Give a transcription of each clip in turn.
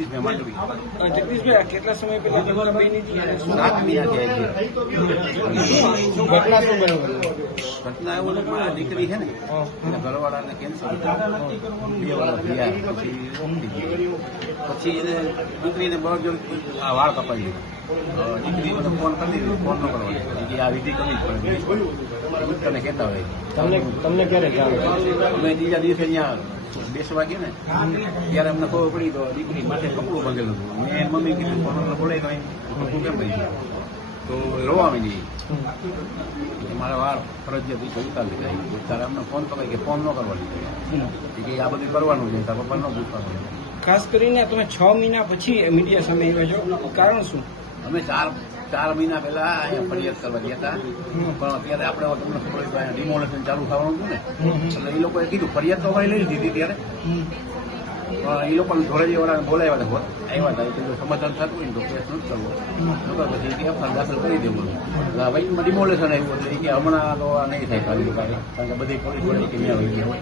જગદીશભાઈ માંડવી. જગદીશભાઈ, કેટલા સમય પહેલા ઘટના બની હતી? 7 મહિના થયા છે. શું ઘટના શું બની? ઘટના એવું છે કે મારા દીકરી છે ને એના ઘરવાળાને કેન્સર 2 વર્ષ થયા. પછી એને દીકરીને બળજબરી આ વાળ કપાઈ દીધા. દીકરી મને ફોન કરી દીધો, ફોન ન કરવાનો કે આ વિધિ કરવી જ પડે. તને કહેતા હોય તમને ક્યારે જાણ? અમે બીજા દિવસે અહીંયા બેસવા ગયા ને ત્યારે અમને ખબર પડી તો દીકરી માથે કપડું બાંધેલું હતું. મેં મમ્મી કીધું ફોન બોલાય નહીં, કપડું કેમ બાંધી ગયું? તો રોવા માંડી. મારા વાળ ફરજિયાત ઉતારી લીધા. તારે અમને ફોન તો કે ફોન ન કરવાની કે આ બધું કરવાનું છે, તારા પપ્પા ન પૂછવાનું. ખાસ કરીને તમે 6 મહિના પછી મીડિયા સામે આવ્યા છો, કારણ શું? અમે 4 મહિના પહેલા અહીંયા ફરિયાદ કરવા ગયા હતા, પણ અત્યારે આપણે તમને ખબર હોય ડિમોલેશન ચાલુ થવાનું હતું ને, એટલે એ લોકોએ કીધું ફરિયાદ તો અમારી લઈ લીધી ત્યારે. એ લોકોને ધોળેજીવાળાને બોલાવ્યા હતા, આવ્યા હતા. એટલે સમાધાન થતું હોય ને તો કેસ નથી કરવો, પછી એફઆઈઆર દાખલ કરી દેવું. વૈકમાં ડિમોલેશન આવ્યું એટલે કે હમણાં તો આ નહીં થાય ખાલી કારણ કે બધી પોલીસ વળી કે ત્યાં હોય ગયા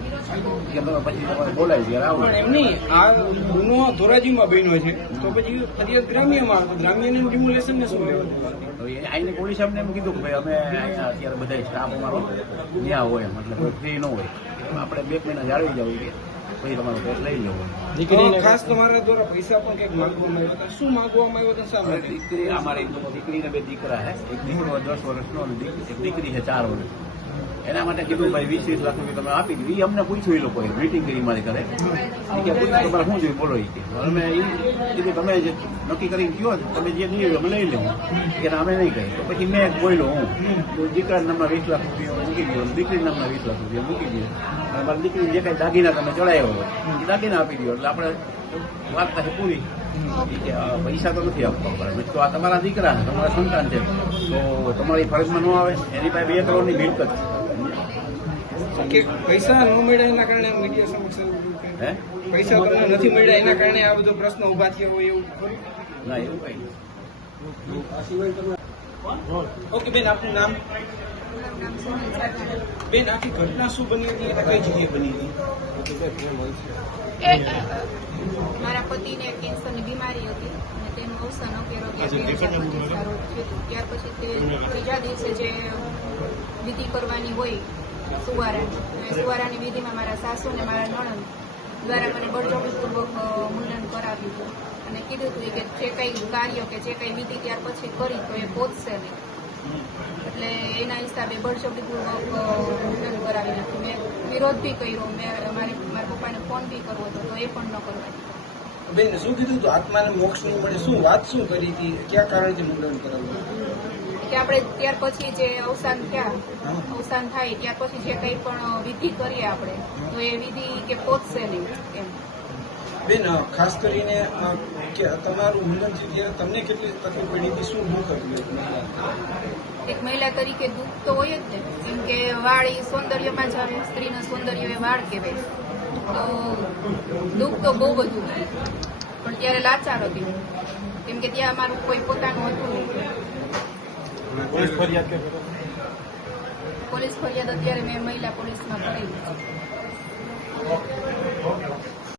કે તમે પછી તમારે બોલાવી ત્યારે આવું. પણ એમની આ ગુનો ધોરાજીમાં બન્યો છે તો પછી ફરિયાદ ગ્રામ્યમાં, ગ્રામ્યનું ડિમોલેશન ને શું લેવાનું? આઈને પોલીસ સાહેબને એમ કીધું કે ભાઈ અમે અહીંયા અત્યારે બધા સ્ટાફ અમારો ત્યાં હોય એમ, એટલે કોઈ ફ્રી ન હોય, આપણે 2 મહિના જાળવી જવું છે પછી તમારો કેસ લઈ જવો. દીકરીને ખાસ તમારા દ્વારા પૈસા પણ કંઈક માંગવામાં આવ્યા હતા, શું માંગવામાં આવ્યો હતા? સામે દીકરી અમારી દીકરીને 2 દીકરા છે, એક દીકરો 10 વર્ષનો અને એક દીકરી છે 4 વર્ષ. એના માટે કીધું ભાઈ 20-20 લાખ રૂપિયા તમે આપી દીધું. એ અમને પૂછ્યું, એ લોકોએ મીટિંગ કરી મારી ઘરે કે પૂછ્યું તમારે શું જોઈએ બોલો. એ કે અમે એ કીધું તમે જે નક્કી કરીને કહો તમે જે નહીં અમે લઈ લેવું કે અમે નહીં કહી. તો પછી મેં બોલ્યો હું દીકરા નામના 20 લાખ રૂપિયા મૂકી દો, દીકરી નામના 20 લાખ રૂપિયા મૂકી દો, અને મારી દીકરી જે કંઈ દાગીના તમે ચડાવ્યો હોય એ દાગીના આપી દો. એટલે આપણે વાત થાય પૂરી. પૈસા તો નથી આપવા પડે, તો આ તમારા દીકરા છે, તમારા સંતાન છે, તો તમારી ફરજમાં ન આવે. એની પાસે 2 કરોડની મિલકત કે પૈસા ન મળ્યા એના કારણે મીડિયા સમક્ષ હે પૈસા તમને નથી મળ્યા એના કારણે આ બધો પ્રશ્ન ઉભા થયો હોય એવું ના, એવું કઈ નહીં. ઓકે બેન, આપનું નામ? બેન, આખી ઘટના શું બની હતી? કઈ જગ્યાએ બની હતી? મારા પતિને કેન્સરની બીમારી હતી અને તેનું અવસાન 11/11/2025 રોજ થયું. ત્યાર પછી તે ત્રીજા દિવસે જે વિધિ કરવાની હોય સુવારાની વિધિમાં મારા સાસુ અને મારા નણંદ દ્વારા મને બળજબરીપૂર્વક મુંડન કરાવ્યું હતું અને કીધું હતું કે જે કંઈ કાર્ય કે જે કંઈ વિધિ ત્યાર પછી કરી તો એ પહોંચશે નહીં, એટલે એના હિસાબે બળજબરીપૂર્વક મુંડન કરાવી નાખ્યું. મેં વિરોધ બી કર્યો, મેં મારા પપ્પાને ફોન બી કરવો હતો તો એ પણ ન કરવા. બેન, શું કીધું હતું? આત્માને મોક્ષ નહીં મળે, શું વાત શું કરી હતી? કયા કારણથી મુંડન કરાવ્યું? કે આપણે ત્યાર પછી જે અવસાન થાય ત્યાર પછી જે કંઈ પણ વિધિ કરીએ આપણે તો એ વિધિ કે પહોંચશે નહીં એમ. બેન, ખાસ કરીને કે તમારું મુંડન છે ત્યારે તમને કેટલી તકલીફ પડી હતી? શું દુઃખ હતું? એક મહિલા તરીકે દુઃખ તો હોય જ ને, કેમ કે વાળ એ સૌંદર્યમાં જ આવે, સ્ત્રીનું સૌંદર્ય એ વાળ કહેવાય, તો દુઃખ તો બહુ બધું હતું. પણ ત્યારે લાચાર હતી કેમ કે ત્યાં અમારું કોઈ પોતાનું હતું નહીં. પોલીસ ફરિયાદ અત્યારે મેં મહિલા પોલીસમાં કરેલી છે.